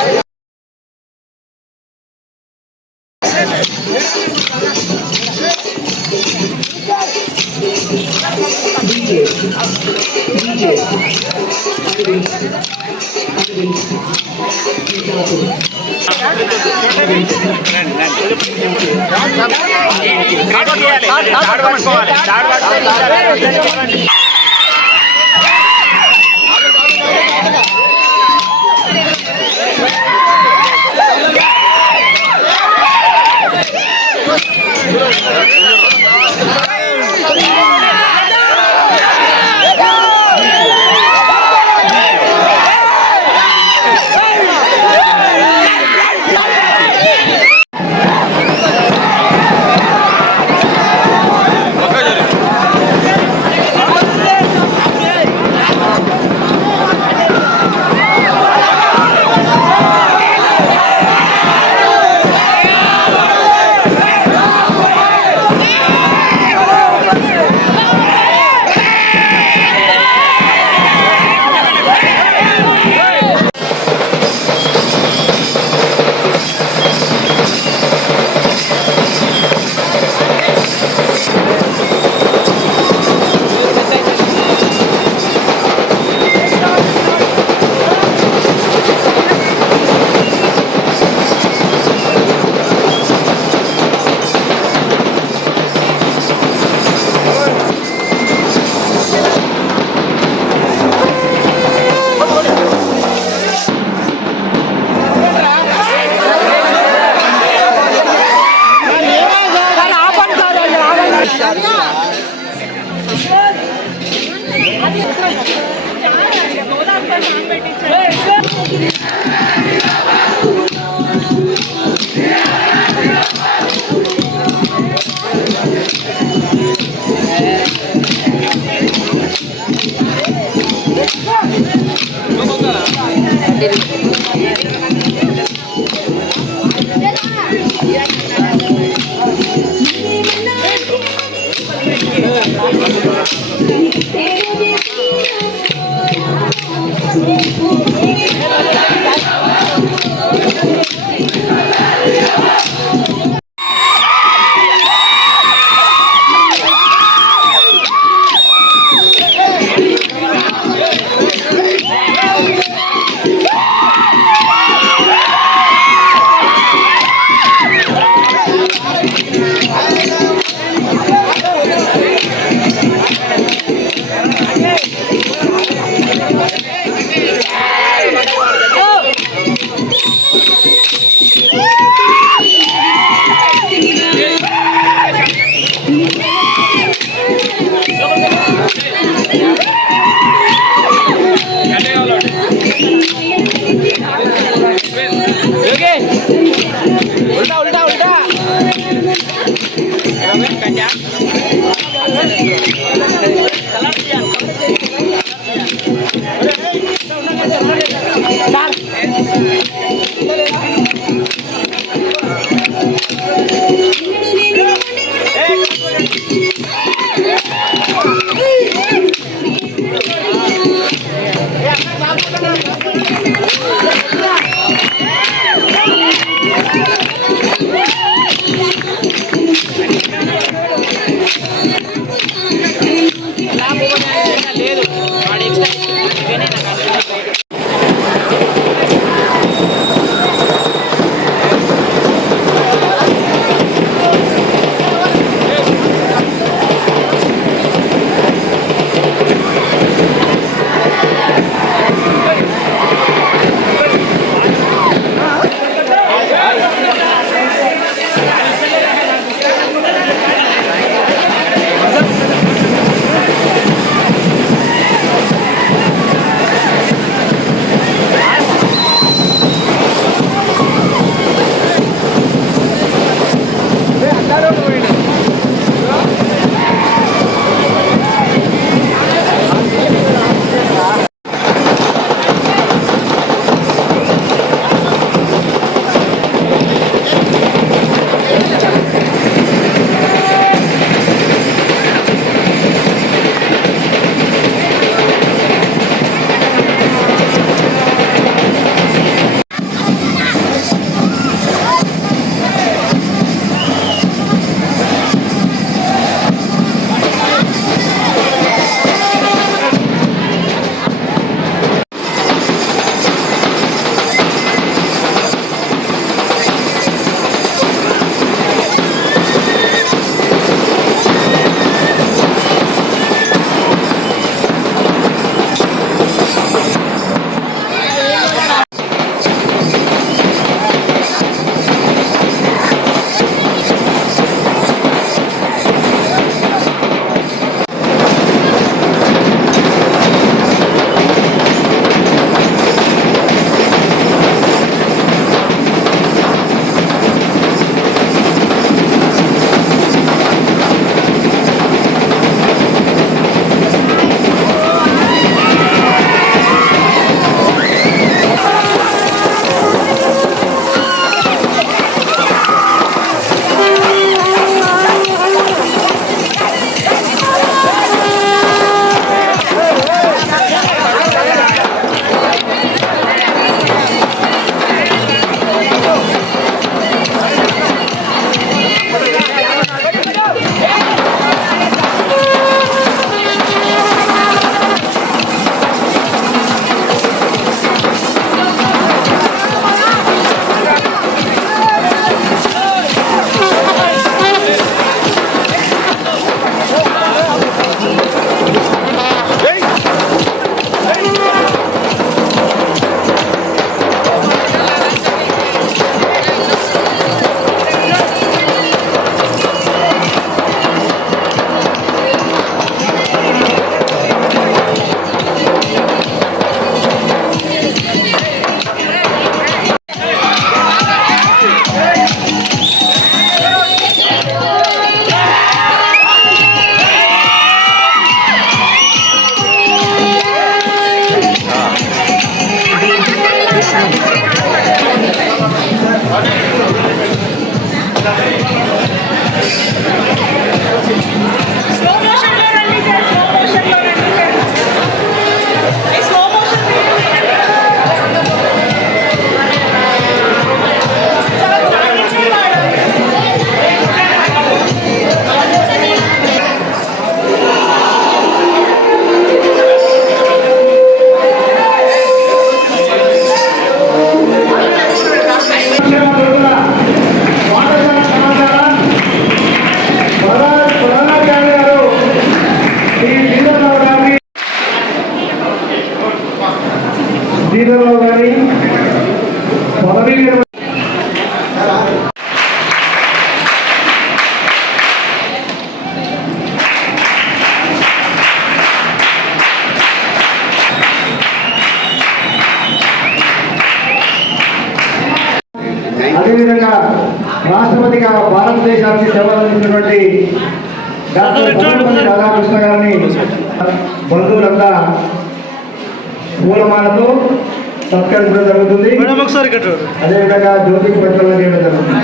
¿Qué どこから రాష్ట్రపతిగా భారతదేశానికి సేవలు అందించినటువంటి డాక్టర్ రాధాకృష్ణ గారిని బంధువులంతా పూలమాలతో సత్కరించడం జరుగుతుంది. అదేవిధంగా జ్యోతికి చేయడం జరుగుతుంది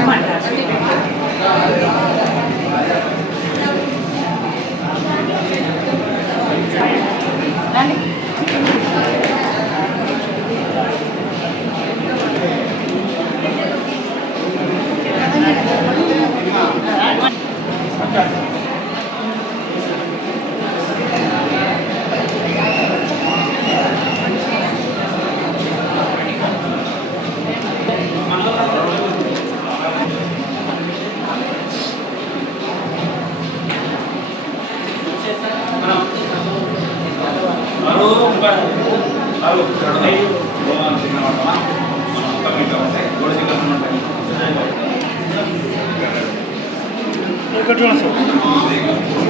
ఇక్కడ చూడండి సార్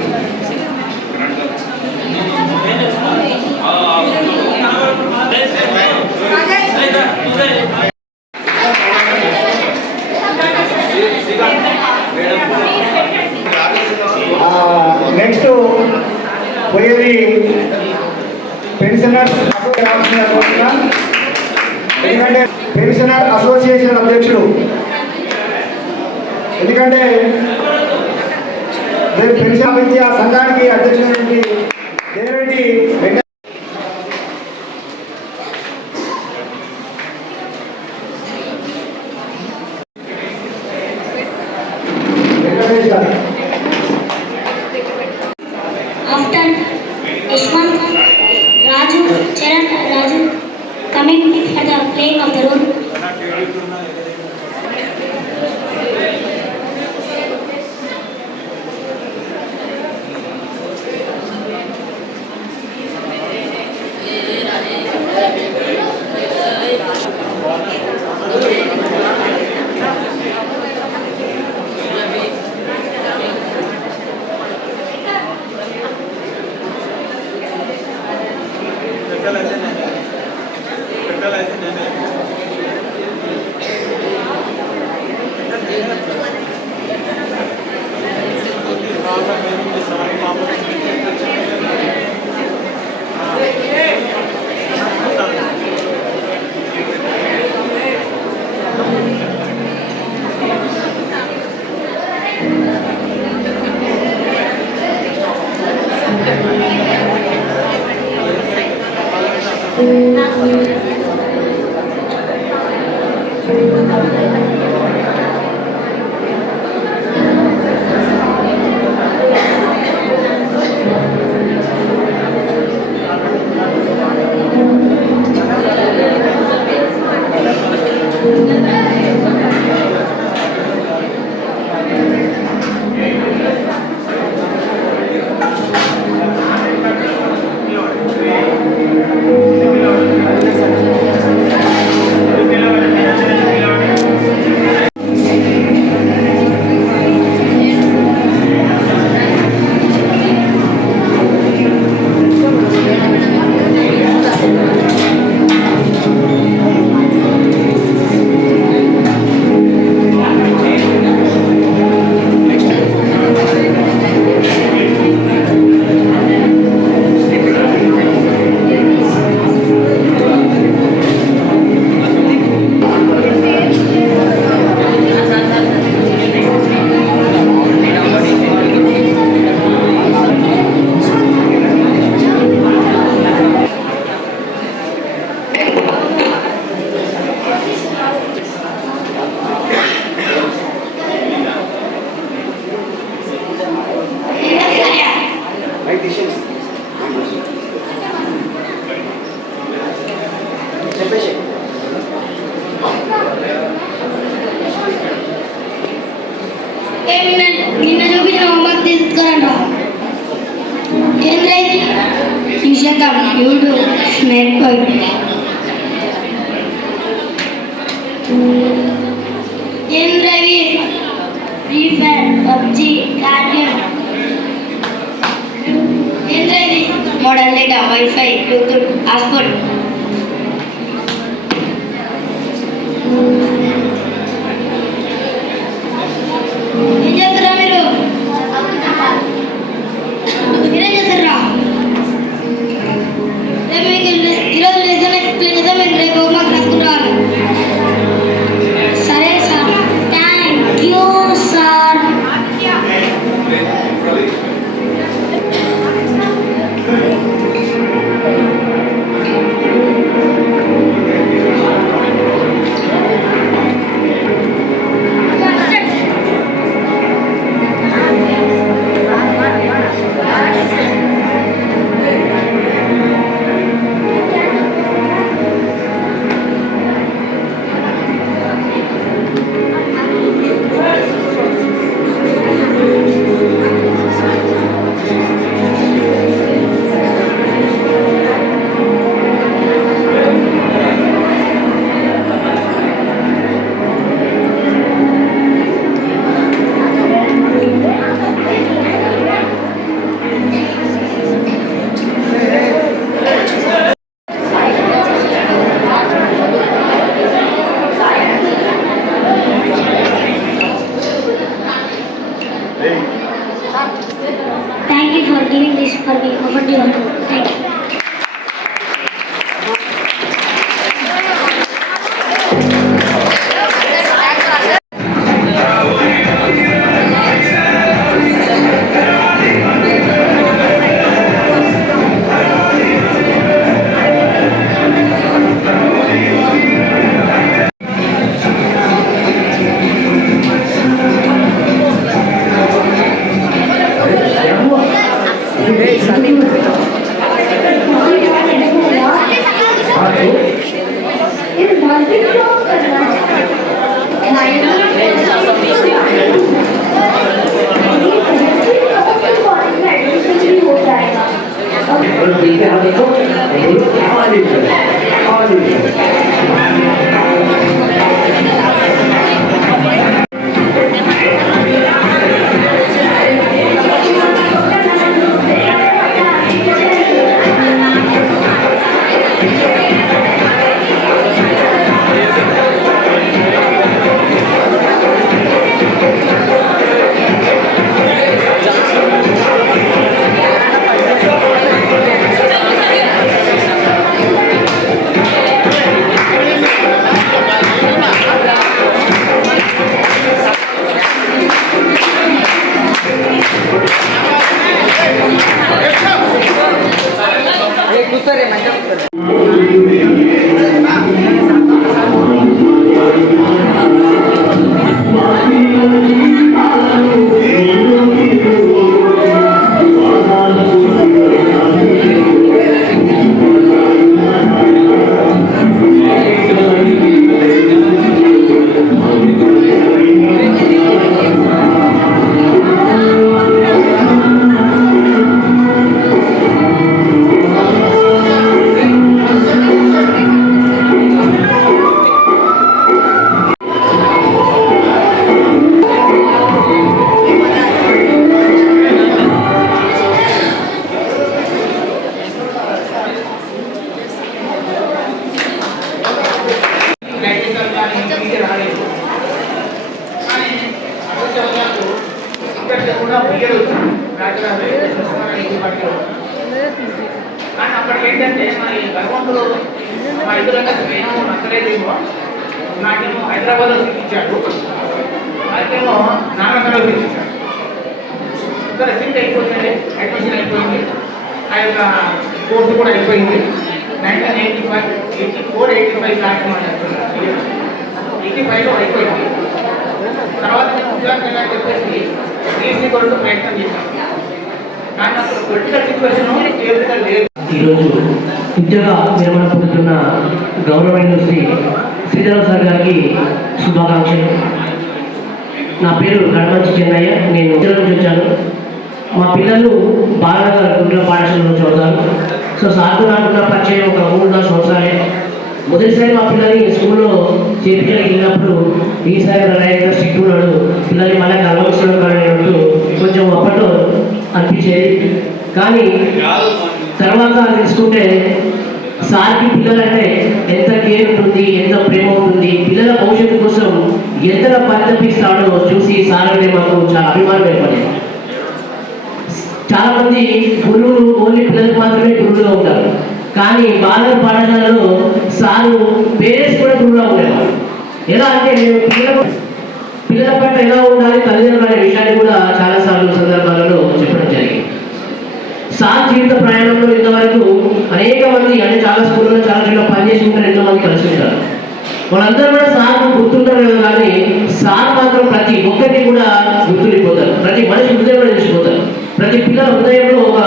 నెక్స్ట్ పోయేది పెన్షనర్స్ ఎందుకంటే పెన్షనర్ అసోసియేషన్ అధ్యక్షుడు ఎందుకంటే రేపు పెన్షన్ విద్యా సంఘానికి అధ్యక్షుడు దేవరెడ్డి పబ్జి కార్డియం మోడల్ డేటా వైఫై బ్లూటూత్ హాస్పోర్ట్ కానీ ఏంటంటే మరి భగవంతుడు మా ఇద్దరు నేను నచ్చలేదేమో నాకేమో హైదరాబాద్లో సీట్ ఇచ్చాడు నాకేమో నాగంలో సీట్ ఇక్కడ సీట్ అయిపోయింది అడ్మిషన్ అయిపోయింది. ఆ యొక్క కోర్సు కూడా అయిపోయింది. Nineteen eighty five eighty four eighty five కార్యక్రమం ఎయిటీ ఫైవ్లో అయిపోయింది. తర్వాత నేను ఉద్యోగం వెళ్ళాలని చెప్పేసి ఈసీ కొరకు ప్రయత్నం చేశాను కానీ అప్పుడు పొలిటికల్ సిచ్యువేషన్ ఏ విధంగా లేదు ఈరోజు ఉద్యోగ విరమణ పొందుతున్న గవర్నమెంట్ శ్రీ శ్రీధరం సార్ గారికి శుభాకాంక్షలు. నా పేరు గణమంచి చెన్నయ్య. నేను ఉద్యోగం నుంచి వచ్చాను. మా పిల్లలు బాలనగర్ గుండ్ర పాఠశాలలో చదువుతారు సో సార్కు నాకున్న పరిచయం ఒక మూడు నాలుగు సంవత్సరాలే. మొదటిసారి మా పిల్లల్ని స్కూల్లో చేర్పించడానికి వెళ్ళినప్పుడు ఈసారి డైరెక్టర్ స్ట్రిక్ట్ ఉన్నాడు పిల్లల్ని మళ్ళీ కలవలసిన అంటూ కొంచెం అప్పట్లో అనిపించేది. కానీ తర్వాత తెలుసుకుంటే సార్కి పిల్లలంటే ఎంత కేర్ ఉంటుంది ఎంత ప్రేమ ఉంటుంది పిల్లల భవిష్యత్తు కోసం ఎంత పరితపిస్తాడో చూసి సార్ అంటే మాకు చాలా అభిమానం ఏర్పడింది. చాలా మంది గురువులు ఓన్లీ పిల్లలకు మాత్రమే గురువులుగా ఉంటారు. కానీ బాలల పాఠశాలలో సారు పేరెంట్స్ కూడా గురువుగా ఉండేవారు. ఎలా అంటే నేను పిల్లల పిల్లల పట్ల ఎలా ఉండాలి తల్లిదండ్రులు అనే విషయాన్ని కూడా చాలా సార్లు సార్ జీవిత ప్రయాణంలో ఇంతవరకు అనేక మంది అంటే చాలా స్కూల్లో చాలా చోట్ల పనిచేసి ఉంటారు ఎంతో మంది కలిసి ఉంటారు వాళ్ళందరూ కూడా సార్ గుర్తుంటారు కానీ సార్ మాత్రం ప్రతి ఒక్కరికి కూడా గుర్తుండిపోతారు. ప్రతి మనిషి హృదయంలో నిలిచిపోతారు ప్రతి పిల్లల హృదయంలో ఒక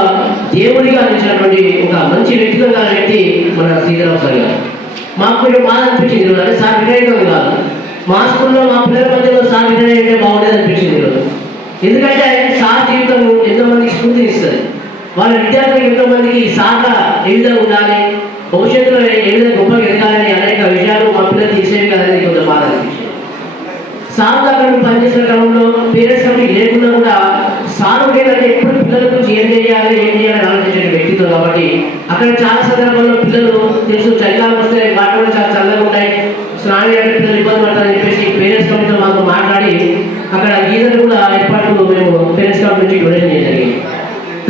దేవుడిగా నిలిచినటువంటి ఒక మంచి వ్యక్తిగా వ్యక్తి మన శ్రీధరావు సార్ గారు. మాకు బాధ అనిపించింది అంటే సార్ రిటైర్ కాదు. మా స్కూల్లో మా పిల్లల మధ్యలో సార్ రిటైర్ అయితే బాగుండేది అనిపించింది ఎందుకంటే సార్ జీవితం ఎంతో మందికి స్ఫూర్తినిస్తుంది. వాళ్ళ విద్యార్థులకు ఎంతో మందికి సాధ ఏ విధంగా ఉండాలి? భవిష్యత్తులో ఏ విధంగా గొప్పగా ఎదగాలని అనేక విషయాలు మా పిల్లలు తీసేవి కదని కొంచెం బాధ అనిపించింది సార్ దగ్గర పనిచేసిన క్రమంలో పేరెంట్స్ కమిటీ లేకుండా కూడా సార్ ఉండేదంటే ఎప్పుడు పిల్లల గురించి ఏం చేయాలి ఏం చేయాలని ఆలోచించే వ్యక్తితో కాబట్టి అక్కడ చాలా సందర్భాల్లో పిల్లలు తెలుసు చలికాలం వస్తే వాటి చాలా చల్లగా ఉంటాయి. స్నానం చేయడానికి పిల్లలు ఇబ్బంది పడతారని చెప్పేసి పేరెంట్స్ కమిటీతో మాతో మాట్లాడి అక్కడ గీతలు కూడా ఏర్పాటు మేము పేరెంట్స్ కమిటీ నుంచి డొనేషన్ చేయడం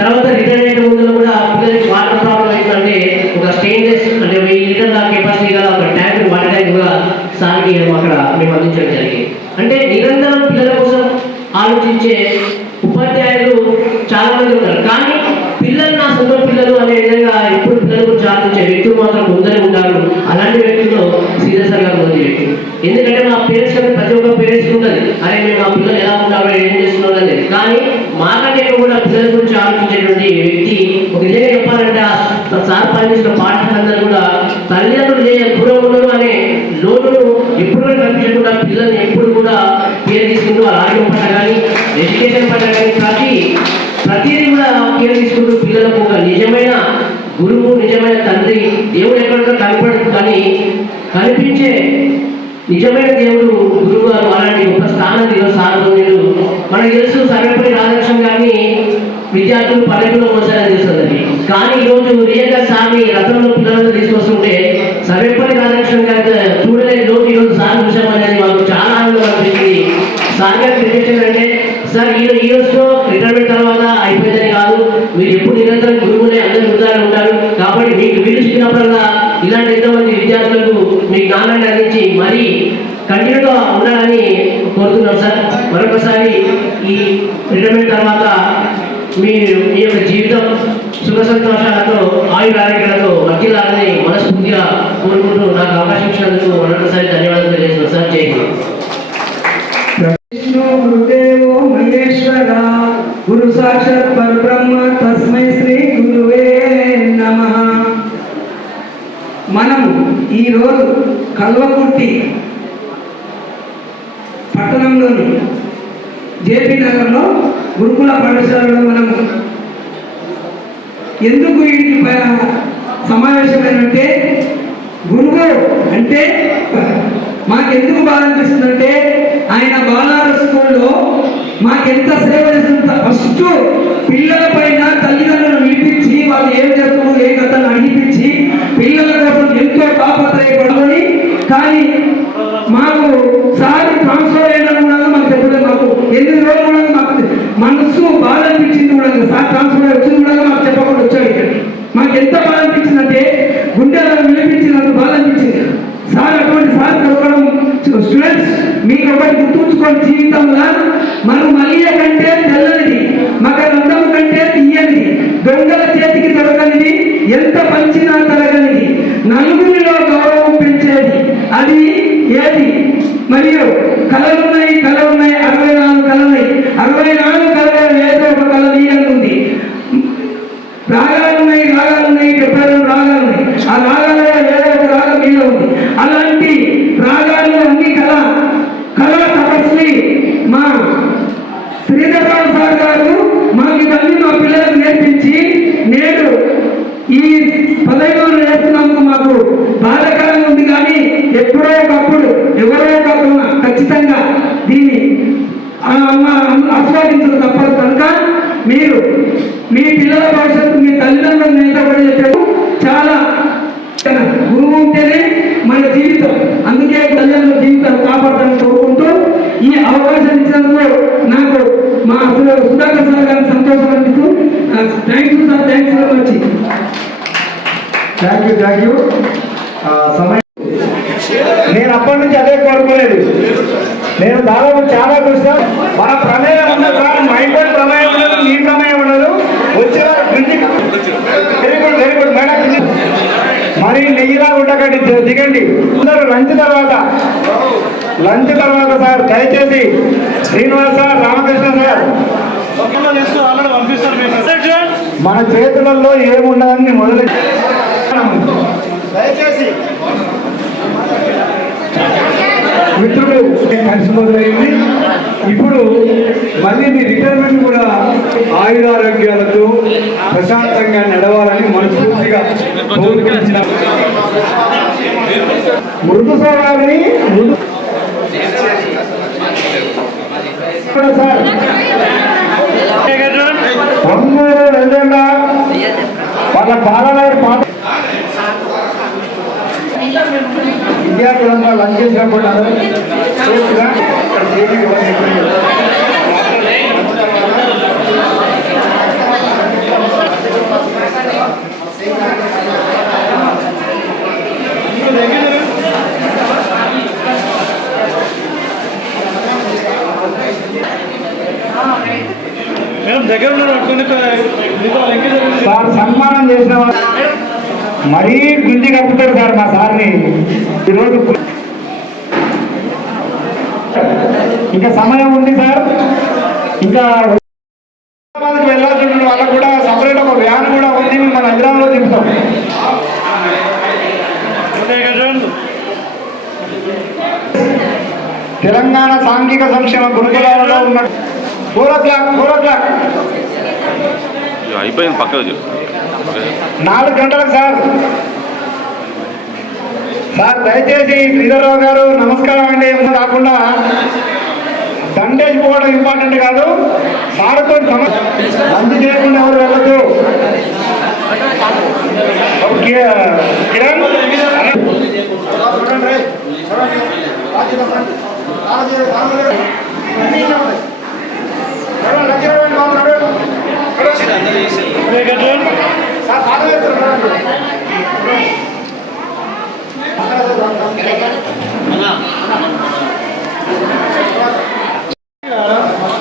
తర్వాత రిటైర్ అయిన ముందు కూడా పిల్లలకి వాటర్ ప్రాబ్లం అవుతుందంటే ఒక స్టెయిన్లెస్ అంటే వెయ్యి లీటర్ దాకా కెపాసిటీ గల ఒక ట్యాంక్ వాటర్ ట్యాంక్ కూడా సార్కి అక్కడ మేము అందించడం జరిగింది. అంటే నిరంతరం పిల్లల కోసం ఆలోచించే ఉపాధ్యాయులు చాలా మంది ఉన్నారు. కానీ పిల్లలు నా సొంత పిల్లలు అనే విధంగా ఎప్పుడు పిల్లల గురించి ఆలోచించే వ్యక్తులు మాత్రం ముందరే ఉంటారు. అలాంటి వ్యక్తుల్లో ఎందుకంటే మా పేరెంట్స్ ప్రతి ఒక్క పేరెంట్స్ ఉంటుంది. అరే మేము మా పిల్లలు ఎలా ఉన్నారు ఏం చేస్తున్నారు కానీ మాకంటే కూడా పిల్లల గురించి ఆలోచించేటువంటి వ్యక్తి ఒక నిజంగా చెప్పాలంటే ఆ సార్ పనిచేసిన పాఠశాలందరూ కూడా తల్లిదండ్రులు లేని దూరం అనే లోటును ఎప్పుడు కూడా కనిపించకుండా పిల్లల్ని ఎప్పుడు కూడా కేర్ తీసుకుంటూ వాళ్ళ ఆరోగ్యం పట్ల కానీ ఎడ్యుకేషన్ పట్ల కానీ ప్రతి ప్రతిదీ కూడా కేర్ తీసుకుంటూ పిల్లలకు ఒక నిజమైన గురువు నిజమైన తండ్రి దేవుడు ఎక్కడ కనపడదు కానీ కనిపించే నిజమైన దేవుడు గురువు గారు అలాంటి గొప్ప స్థానం ఈరోజు సార్వజనులు మనకు తెలుసు సర్వేపల్లి రాధాకృష్ణ గారిని విద్యార్థులు పల్లెటూరులో మోసారని తెలుస్తుంది కానీ ఈరోజు రియల్గా స్వామి రథంలో పిల్లలను తీసుకొస్తుంటే సర్వేపల్లి రాధాకృష్ణ గారి చూడలేని లోటు ఈరోజు సార్ చూసామనేది మాకు చాలా ఆనందం అనిపించింది. సార్ గారు తెలియజేయండి సార్ ఈ ఈ రోజులో రిటైర్మెంట్ తర్వాత అయిపోయిందని కాదు. మీరు ఎప్పుడు నిరంతరం గురువులే అందరూ ఉంటారు. కాబట్టి మీకు వీలు చిన్నప్పుడల్లా ఇలాంటి ఎంతో మంది విద్యార్థులకు మీ జ్ఞానాన్ని అందించి మరీ కంటిన్యూగా ఉండాలని కోరుతున్నాం సార్. మరొకసారి ఈ రిటైర్మెంట్ తర్వాత మీ మీ యొక్క జీవితం సుఖ సంతోషాలతో ఆయుర ఆరోగ్యాలతో వర్తిల్లాలని మనస్ఫూర్తిగా కోరుకుంటూ నాకు అవకాశం ఇచ్చినందుకు మరొకసారి ధన్యవాదాలు తెలియజేస్తున్నాను సార్. జై విష్ణు గురుదేవో మహేశ్వర గురు సాక్షాత్ పరబ్రహ్మ తస్మై శ్రీ గురువే నమః. మనము ఈరోజు కల్వకుర్తి పట్టణంలోని జేపీ నగర్లో గురుకుల పాఠశాలలో మనం ఎందుకు ఇంటి సమావేశమైనంటే గురువు అంటే మాకెందుకు బాధ అనిపిస్తుందంటే ఆయన బాలార స్కూల్లో మాకెంత సేవ చేస్తుంట ఫస్ట్ పిల్లల పైన తల్లిదండ్రులను వినిపించి వాళ్ళు ఏం చేస్తున్నారు ఏ అనిపించి అడిపించి పిల్లల కోసం ఎంతో తాపత్రయపడమని కానీ మాకు సార్ ట్రాన్స్ఫర్ అయినా మాకు చెప్పలేదు. మాకు ఎన్ని రోజులు మాకు మనసు బాధ అనిపించింది కూడా సార్ ట్రాన్స్ఫర్ వచ్చింది కూడా మాకు చెప్పకుండా వచ్చాడు ఇక్కడ. మాకు ఎంత బాధ అనిపించిందంటే గుండెలను వినిపించినందుకు బాధ అనిపించింది. సార్ అటువంటి సార్ కలవడం స్టూడెంట్స్ మీకు ఒకటి గుర్తుంచుకోండి. జీవితంలో మనం మళ్ళీ కంటే తెల్లనిది. మాకు కంటే అని చాలా గురువు ఉంటేనే మన జీవితం. అందుకే కళ్యాణ జీవితం కాపాడడానికి కోరుకుంటూ ఈ అవకాశం ఇచ్చినందుకు నాకు మా సుధాకర్ సార్ సంతోషం అనిపిస్తూ thank you sir thank you thank you సమయం. నేను అప్పటి నుంచి అదే కోరుకోలేదు. నేను దాదాపు చాలా చూస్తాం మన ప్రమేయం ఉండదు మైండ్ ప్రమేయం ఉండదు నీ ప్రమేయం ఉండదు వచ్చే మరి నెయ్యిలా ఉండకండి. దిగండి. అందరూ లంచ్ తర్వాత. లంచ్ తర్వాత సార్ దయచేసి శ్రీనివాస్ సార్ రామకృష్ణ సార్. మన చేతులలో ఏముండదని మొదలు దయచేసి. మిత్రులు కలిసి మొదలైంది. ఇప్పుడు మళ్ళీ మీ రిటైర్మెంట్ కూడా ఆయురారోగ్యాలతో ప్రశాంతంగా నడవాలని మనస్ఫూర్తిగా కోరుకుంటున్న. మృదు స్వభావిని మృదు సార్ ఒంగూరు వాళ్ళ బాలనగర్ పాట విద్యార్థులంతా లంచ్ చేసినప్పుడు అందరూ సార్ సన్మానం చేసిన మరీ గుంజి కప్పుతారు సార్ మా సార్ని. ఈరోజు ఇంకా సమయం ఉంది సార్. ఇంకా హైదరాబాద్కి వెళ్ళాల్సిన వాళ్ళకు కూడా సపరేట్ ఒక వ్యాన్ కూడా ఉంది. మన హైదరాబాద్లో గజన్ తెలంగాణ సాంఘిక సంక్షేమ గురుకులాలలో ఉన్న four o'clock four o'clock. అయిపోయింది పక్కకు. నాలుగు గంటలకు సార్. సార్ దయచేసి శ్రీధర్రావు గారు నమస్కారం అండి. ఏమో కాకుండా దండేసి ఇంపార్టెంట్ కాదు. భారత అందు చేయకుండా ఎవరు వెళ్ళదు okay Kiran? Okay Gajan madam